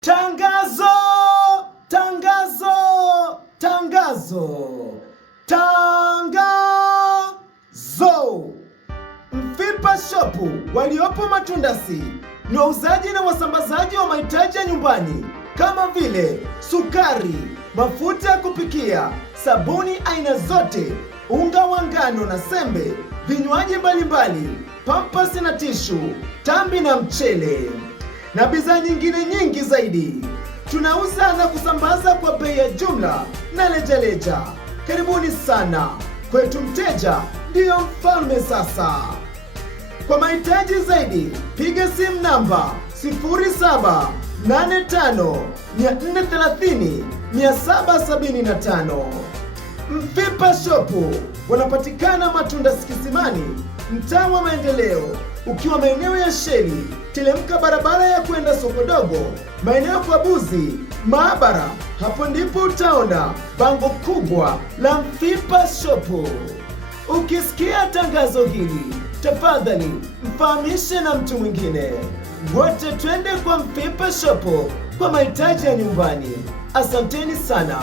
Tangazo! Tangazo! Tangazo! Tangazo! Mfipa Shop waliopo Matundasi ni wauzaji na wasambazaji wa mahitaji ya nyumbani kama vile sukari, mafuta ya kupikia, sabuni aina zote, unga wa ngano na sembe, vinywaji mbalimbali, pampasi na tishu, tambi na mchele na bidhaa nyingine nyingi zaidi. Tunauza na kusambaza kwa bei ya jumla na rejareja. Karibuni sana kwetu, mteja ndiyo mfalme sasa. Kwa mahitaji zaidi piga simu namba 0785430775. Mfipa Shop wanapatikana Matundasi Kisimani, mtaa wa Maendeleo, ukiwa maeneo ya Sheli, telemka barabara ya kwenda soko dogo, maeneo kwa Buzi Maabara. Hapo ndipo utaona bango kubwa la Mfipa Shop. Ukisikia tangazo hili, tafadhali mfahamishe na mtu mwingine. Wote twende kwa Mfipa Shop kwa mahitaji ya nyumbani. Asanteni sana.